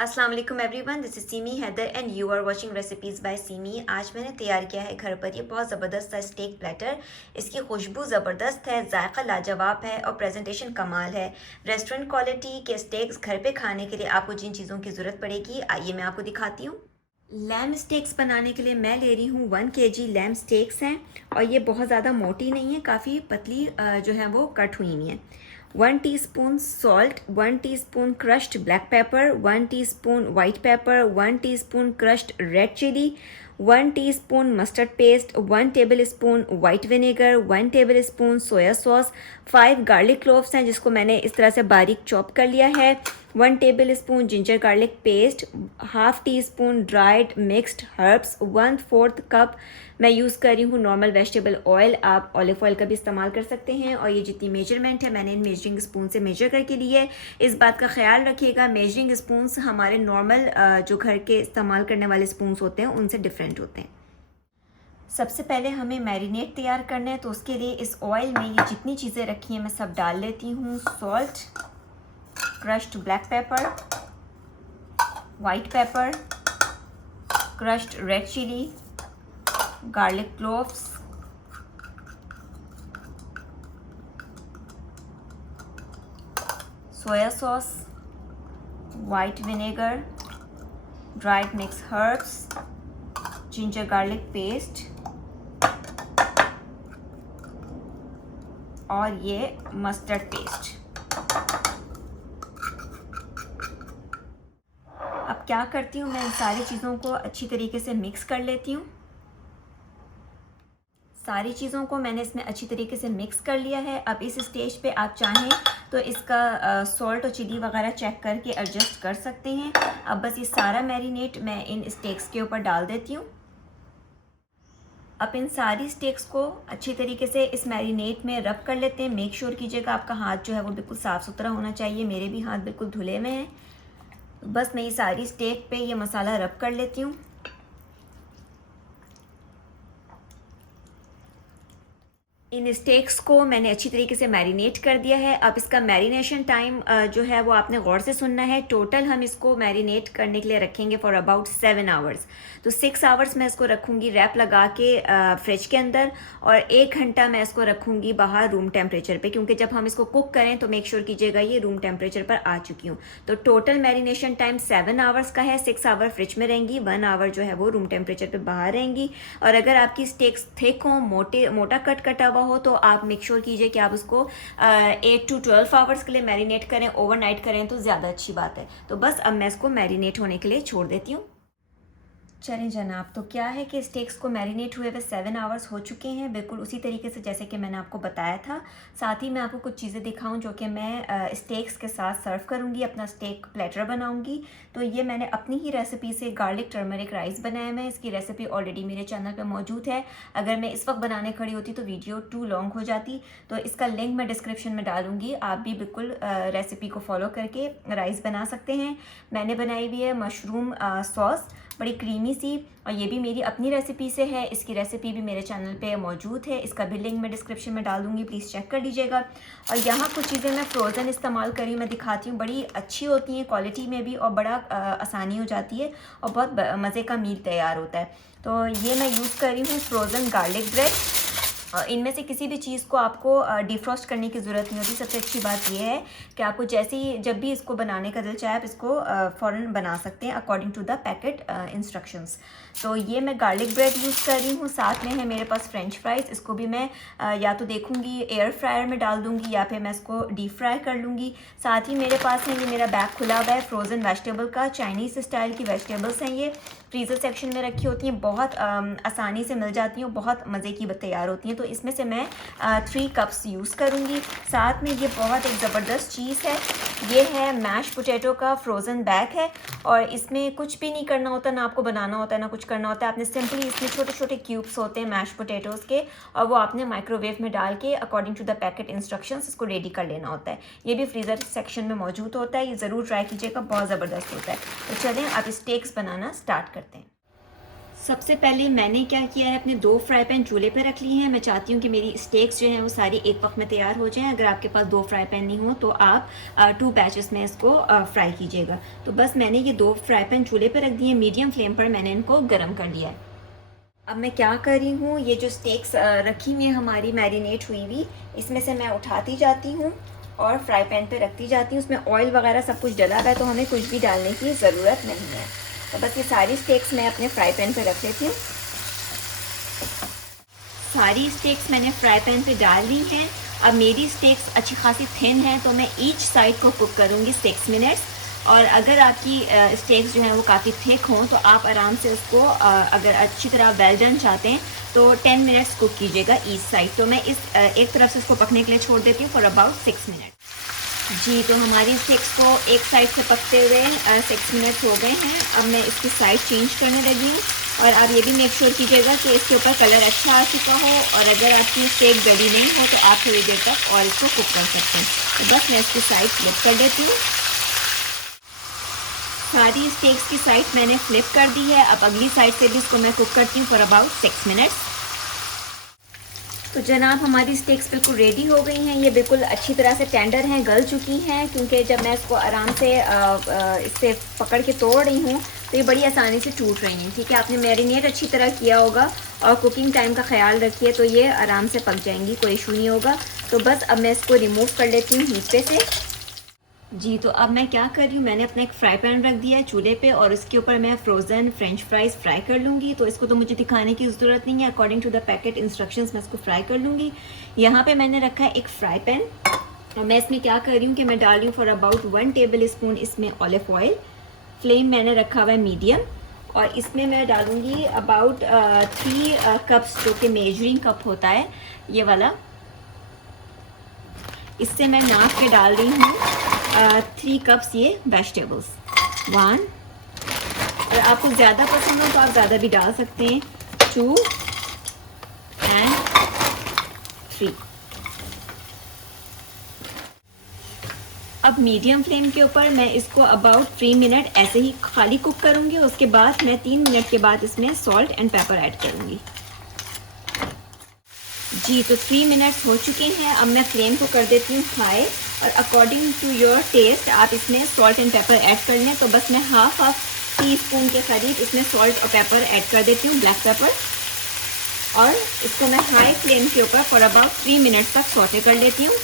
अस्सलाम वालेकुम everyone, this is Seemi Haider and you are watching recipes by Seemi. आज मैंने तैयार किया है घर पर ये बहुत ज़बरदस्त सा स्टेक प्लेटर। इसकी खुशबू ज़बरदस्त है, जायका लाजवाब है और प्रेजेंटेशन कमाल है। रेस्टोरेंट क्वालिटी के स्टेक्स घर पे खाने के लिए आपको जिन चीज़ों की ज़रूरत पड़ेगी आइए मैं आपको दिखाती हूँ। लैम स्टेक्स बनाने के लिए मैं ले रही हूँ 1 kg लैम स्टेक्स हैं और ये बहुत ज़्यादा मोटी नहीं है, काफ़ी पतली जो है वो कट हुई हुई है। 1 teaspoon salt, 1 teaspoon crushed black pepper, 1 teaspoon white pepper, 1 teaspoon crushed red chili, 1 teaspoon mustard paste, 1 tablespoon white vinegar, 1 tablespoon soya sauce, 5 garlic cloves हैं जिसको मैंने इस तरह से बारीक चॉप कर लिया है, 1 tablespoon ginger garlic paste, half tea spoon dried mixed herbs, 1/4 cup मैं यूज़ कर रही हूँ नॉर्मल वेजिटेबल ऑयल। आप ऑलिव ऑयल का भी इस्तेमाल कर सकते हैं। और ये जितनी मेजरमेंट है मैंने इन मेजरिंग स्पून से मेजर करके ली है। इस बात का ख्याल रखिएगा मेजरिंग स्पून्स हमारे नॉर्मल जो घर के इस्तेमाल करने वाले स्पून्स होते हैं उनसे डिफरेंट होते हैं। सबसे पहले हमें मैरिनेट तैयार करना है, तो उसके लिए इस ऑयल में ये जितनी चीज़ें रखी हैं मैं सब डाल लेती हूँ। Salt, crushed black pepper, white pepper, crushed red chilli, garlic cloves, soya sauce, white vinegar, dried mix herbs, ginger garlic paste और ये मस्टर्ड पेस्ट। अब क्या करती हूँ, मैं इन सारी चीज़ों को अच्छी तरीके से मिक्स कर लेती हूँ। सारी चीज़ों को मैंने इसमें अच्छी तरीके से मिक्स कर लिया है। अब इस स्टेज पे आप चाहें तो इसका सॉल्ट और चिली वगैरह चेक करके एडजस्ट कर सकते हैं। अब बस ये सारा मैरिनेट मैं इन स्टेक्स के ऊपर डाल देती हूँ। अब इन सारी स्टेक्स को अच्छी तरीके से इस मैरिनेट में रब कर लेते हैं। मेक श्योर कीजिएगा आपका हाथ जो है वो बिल्कुल साफ़ सुथरा होना चाहिए। मेरे भी हाथ बिल्कुल धुले में हैं। बस मैं ये सारी स्टेक पे ये मसाला रब कर लेती हूँ। इन स्टेक्स को मैंने अच्छी तरीके से मैरिनेट कर दिया है। अब इसका मैरिनेशन टाइम जो है वो आपने गौर से सुनना है। टोटल हम इसको मैरिनेट करने के लिए रखेंगे फॉर अबाउट 7 आवर्स। तो 6 आवर्स मैं इसको रखूँगी रैप लगा के फ्रिज के अंदर, और 1 घंटा मैं इसको रखूँगी बाहर रूम टेम्परेचर पे, क्योंकि जब हम इसको कुक करें तो मेक श्योर कीजिएगा ये रूम टेम्परेचर पर आ चुकी हूँ। तो टोटल मैरिनेशन टाइम 7 आवर्स का है। 6 आवर फ्रिज में रहेंगी, 1 आवर जो है वो रूम टेम्परेचर पर बाहर रहेंगी। और अगर आपकी स्टेक्स थिक हों, मोटा कटा हुआ हो, तो आप मेक श्योर कीजिए कि आप उसको 8 to 12 आवर्स के लिए मैरिनेट करें। ओवरनाइट करें तो ज़्यादा अच्छी बात है। तो बस अब मैं इसको मैरिनेट होने के लिए छोड़ देती हूँ। चलें जनाब, तो क्या है कि स्टेक्स को मैरिनेट हुए हुए 7 आवर्स हो चुके हैं, बिल्कुल उसी तरीके से जैसे कि मैंने आपको बताया था। साथ ही मैं आपको कुछ चीज़ें दिखाऊं जो कि मैं स्टेक्स के साथ सर्व करूंगी, अपना स्टेक प्लेटर बनाऊंगी। तो ये मैंने अपनी ही रेसिपी से गार्लिक टर्मरिक राइस बनाया है। इसकी रेसिपी ऑलरेडी मेरे चैनल पर मौजूद है। अगर मैं इस वक्त बनाने खड़ी होती तो वीडियो टू लॉन्ग हो जाती, तो इसका लिंक मैं डिस्क्रिप्शन में डालूंगी। आप भी बिल्कुल रेसिपी को फॉलो करके राइस बना सकते हैं। मैंने बनाई हुई है मशरूम सॉस, बड़ी क्रीमी सी, और ये भी मेरी अपनी रेसिपी से है। इसकी रेसिपी भी मेरे चैनल पे मौजूद है, इसका भी लिंक मैं डिस्क्रिप्शन में डाल दूँगी, प्लीज़ चेक कर लीजिएगा। और यहाँ कुछ चीज़ें मैं फ़्रोज़न इस्तेमाल करी मैं दिखाती हूँ, बड़ी अच्छी होती हैं क्वालिटी में भी, और बड़ा आसानी हो जाती है और बहुत मज़े का मील तैयार होता है। तो ये मैं यूज़ कर रही हूँ फ़्रोज़न गार्लिक ब्रेड। इनमें से किसी भी चीज़ को आपको डिफ्रॉस्ट करने की ज़रूरत नहीं होती। सबसे अच्छी बात यह है कि आपको जैसे ही जब भी इसको बनाने का दिल चाहे आप इसको फ़ौरन बना सकते हैं according to the packet instructions. तो ये मैं गार्लिक ब्रेड यूज़ कर रही हूँ। साथ में है मेरे पास फ्रेंच फ्राइज़। इसको भी मैं या तो देखूँगी एयर फ्रायर में डाल दूँगी या फिर मैं इसको डीप फ्राई कर लूँगी। साथ ही मेरे पास है, ये मेरा बैग खुला हुआ है फ्रोज़न वेजिटेबल का, चाइनीज़ स्टाइल की वेजिटेबल्स हैं। ये फ्रीज़र सेक्शन में रखी होती हैं, बहुत आसानी से मिल जाती हैं, बहुत मज़े की तैयार होती हैं। तो इसमें से मैं 3 कप्स यूज़ करूँगी। साथ में ये बहुत एक ज़बरदस्त चीज़ है, ये है मैश पोटैटो का फ्रोज़न बैग है, और इसमें कुछ भी नहीं करना होता, ना आपको बनाना होता है ना कुछ करना होता है। आपने सिंपली इसमें छोटे छोटे क्यूब्स होते हैं मैश पोटैटोज़ के, और वो आपने माइक्रोवेव में डाल के according to the packet instructions इसको रेडी कर लेना होता है। ये भी फ्रीज़र सेक्शन में मौजूद होता है, ये ज़रूर ट्राई कीजिएगा, बहुत ज़बरदस्त होता है। तो चलें अब स्टेक्स बनाना स्टार्ट करते हैं। सबसे पहले मैंने क्या किया है, अपने 2 फ्राई पैन चूल्हे पे रख लिए हैं। मैं चाहती हूँ कि मेरी स्टेक्स जो हैं वो सारी एक वक्त में तैयार हो जाएं। अगर आपके पास 2 फ्राई पैन नहीं हो तो आप 2 बैचेस में इसको फ्राई कीजिएगा। तो बस मैंने ये 2 फ्राई पैन चूल्हे पे रख दिए, मीडियम फ्लेम पर मैंने इनको गर्म कर लिया है। अब मैं क्या कर रही हूँ, ये जो स्टेक्स रखी हुई है हमारी मैरिनेट हुई हुई, इसमें से मैं उठाती जाती हूँ और फ्राई पैन पे रखती जाती हूँ। उसमें ऑयल वगैरह सब कुछ डला हुआ है तो हमें कुछ भी डालने की ज़रूरत नहीं है। तो बस ये सारी स्टेक्स मैं अपने फ्राई पैन पे रख लेती हूँ। सारी स्टेक्स मैंने फ्राई पैन पे डाल दी हैं। अब मेरी स्टेक्स अच्छी खासी थिन है तो मैं ईच साइड को कुक करूँगी 6 मिनट्स। और अगर आपकी स्टेक्स जो हैं वो काफ़ी थिक हों तो आप आराम से उसको अगर अच्छी तरह वेल डन चाहते हैं तो 10 मिनट्स कुक कीजिएगा ईच साइड। तो मैं इस एक तरफ से इसको पकने के लिए छोड़ देती हूँ फॉर अबाउट 6 मिनट। जी, तो हमारी स्टेक्स को एक साइड से पकते हुए 6 मिनट्स हो गए हैं। अब मैं इसकी साइड चेंज करने लगी हूँ। और आप ये भी मेक श्योर कीजिएगा कि इसके ऊपर कलर अच्छा आ चुका हो। और अगर आपकी स्टेक गली नहीं हो तो आप थोड़ी देर तक और इसको कुक कर सकते हैं। तो बस मैं इसकी साइड फ्लिप कर देती हूँ। सारी स्टेक्स की साइड मैंने फ्लिप कर दी है। अब अगली साइड से भी इसको मैं कुक करती हूँ फॉर अबाउट 6 मिनट्स। तो जनाब हमारी स्टेक्स बिल्कुल रेडी हो गई हैं। ये बिल्कुल अच्छी तरह से टेंडर हैं, गल चुकी हैं, क्योंकि जब मैं इसको आराम से इससे पकड़ के तोड़ रही हूँ तो ये बड़ी आसानी से टूट रही हैं। ठीक है, आपने मैरिनेट अच्छी तरह किया होगा और कुकिंग टाइम का ख्याल रखिए तो ये आराम से पक जाएंगी, कोई इशू नहीं होगा। तो बस अब मैं इसको रिमूव कर लेती हूँ हीट पे से। जी, तो अब मैं क्या कर रही हूँ, मैंने अपना एक फ्राई पैन रख दिया है चूल्हे पे और उसके ऊपर मैं फ्रोज़न फ्रेंच फ्राइज़ फ्राई कर लूँगी। तो इसको तो मुझे दिखाने की ज़रूरत नहीं है, according to the packet instructions मैं इसको फ्राई कर लूँगी। यहाँ पे मैंने रखा है एक फ्राई पैन और मैं इसमें क्या कर रही हूँ कि मैं डाल रही हूँ फॉर अबाउट 1 टेबल स्पून इसमें ऑलिव ऑयल। फ्लेम मैंने रखा हुआ है मीडियम और इसमें मैं डालूँगी अबाउट 3 कप्स, जो कि मेजरिंग कप होता है ये वाला, इससे मैं नाप के डाल रही हूँ 3 कप्स ये वेजिटेबल्स। 1, और आपको ज़्यादा पसंद हो तो आप ज़्यादा भी डाल सकते हैं। 2 एंड 3। अब मीडियम फ्लेम के ऊपर मैं इसको अबाउट 3 मिनट ऐसे ही खाली कुक करूँगी। उसके बाद मैं 3 मिनट के बाद इसमें सॉल्ट एंड पेपर ऐड करूँगी। जी, तो 3 मिनट्स हो चुके हैं। अब मैं फ्लेम को कर देती हूँ हाई और अकॉर्डिंग टू योर टेस्ट आप इसमें सॉल्ट एंड पेपर ऐड कर लें। तो बस मैं हाफ टी स्पून के करीब इसमें सॉल्ट और पेपर ऐड कर देती हूँ, ब्लैक पेपर, और इसको मैं हाई फ्लेम के ऊपर फॉर अबाउट 3 मिनट तक सौटे कर लेती हूँ।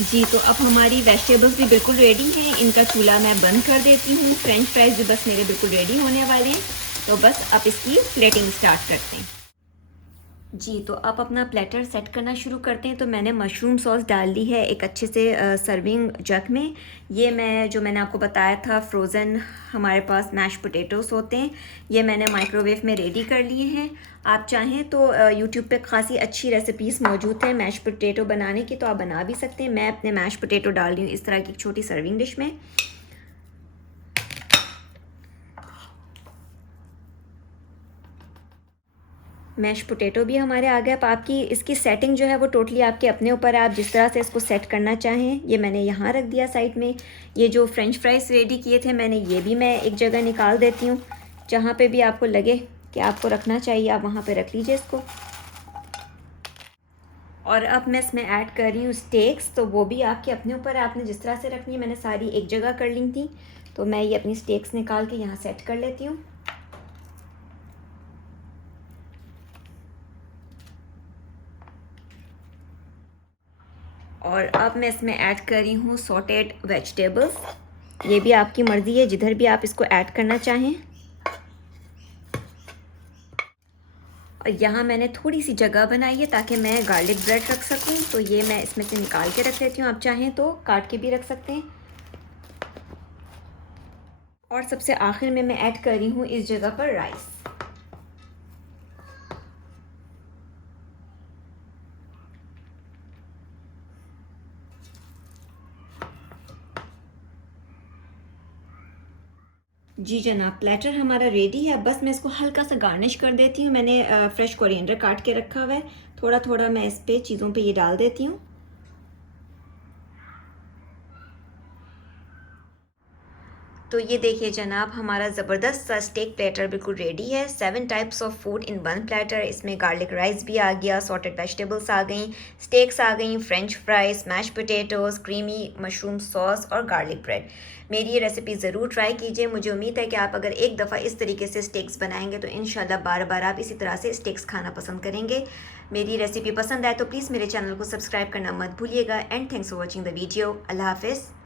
जी, तो अब हमारी वेजिटेबल्स भी बिल्कुल रेडी हैं। इनका चूल्हा मैं बंद कर देती हूँ। फ्रेंच फ्राइज भी बस मेरे बिल्कुल रेडी होने वाले हैं। तो बस अब इसकी प्लेटिंग स्टार्ट करते हैं। जी, तो अब अपना प्लेटर सेट करना शुरू करते हैं। तो मैंने मशरूम सॉस डाल दी है एक अच्छे से सर्विंग जग में। ये जो मैंने आपको बताया था फ्रोज़न हमारे पास मैश पोटैटोस होते हैं, ये मैंने माइक्रोवेव में रेडी कर लिए हैं। आप चाहें तो यूट्यूब पे खासी अच्छी रेसिपीज़ मौजूद हैं मैश पोटैटो बनाने की, तो आप बना भी सकते हैं। मैं अपने मैश पोटैटो डाल रही हूँ इस तरह की एक छोटी सर्विंग डिश में। मैश पोटैटो भी हमारे आ गए। अब आपकी इसकी सेटिंग जो है वो टोटली आपके अपने ऊपर है, आप जिस तरह से इसको सेट करना चाहें। ये मैंने यहाँ रख दिया साइड में। ये जो फ्रेंच फ्राइज़ रेडी किए थे मैंने, ये भी मैं एक जगह निकाल देती हूँ। जहाँ पे भी आपको लगे कि आपको रखना चाहिए आप वहाँ पे रख लीजिए इसको। और अब मैं इसमें ऐड कर रही हूँ स्टेक्स, तो वो भी आपके अपने ऊपर है, आपने जिस तरह से रखनी है। मैंने सारी एक जगह कर ली थी, तो मैं ये अपनी स्टेक्स निकाल के यहाँ सेट कर लेती हूँ। और अब मैं इसमें ऐड कर रही हूँ सॉटेड वेजिटेबल्स। ये भी आपकी मर्ज़ी है जिधर भी आप इसको ऐड करना चाहें। और यहाँ मैंने थोड़ी सी जगह बनाई है ताकि मैं गार्लिक ब्रेड रख सकूँ, तो ये मैं इसमें से निकाल के रख लेती हूँ। आप चाहें तो काट के भी रख सकते हैं। और सबसे आखिर में मैं ऐड कर रही हूँ इस जगह पर राइस। जी जनाब, प्लेटर हमारा रेडी है। बस मैं इसको हल्का सा गार्निश कर देती हूँ। मैंने फ्रेश कोरिएंडर काट के रखा हुआ है, थोड़ा थोड़ा मैं इस पे चीज़ों पे ये डाल देती हूँ। तो ये देखिए जनाब, हमारा ज़बरदस्त सा स्टेक प्लेटर बिल्कुल रेडी है। 7 types of food in one platter. इसमें गार्लिक राइस भी आ गया, सॉटेड वेजिटेबल्स आ गई, स्टेक्स आ गई, French fries, mash potatoes, creamy mushroom sauce और गार्लिक ब्रेड। मेरी ये रेसिपी ज़रूर ट्राई कीजिए। मुझे उम्मीद है कि आप अगर एक दफ़ा इस तरीके से स्टेक्स बनाएंगे तो इंशाल्लाह बार बार आप इसी तरह से स्टेक्स खाना पसंद करेंगे। मेरी रेसिपी पसंद आए तो प्लीज़ मेरे चैनल को सब्सक्राइब करना मत भूलिएगा। And thanks for watching the video. अल्लाह हाफिज़।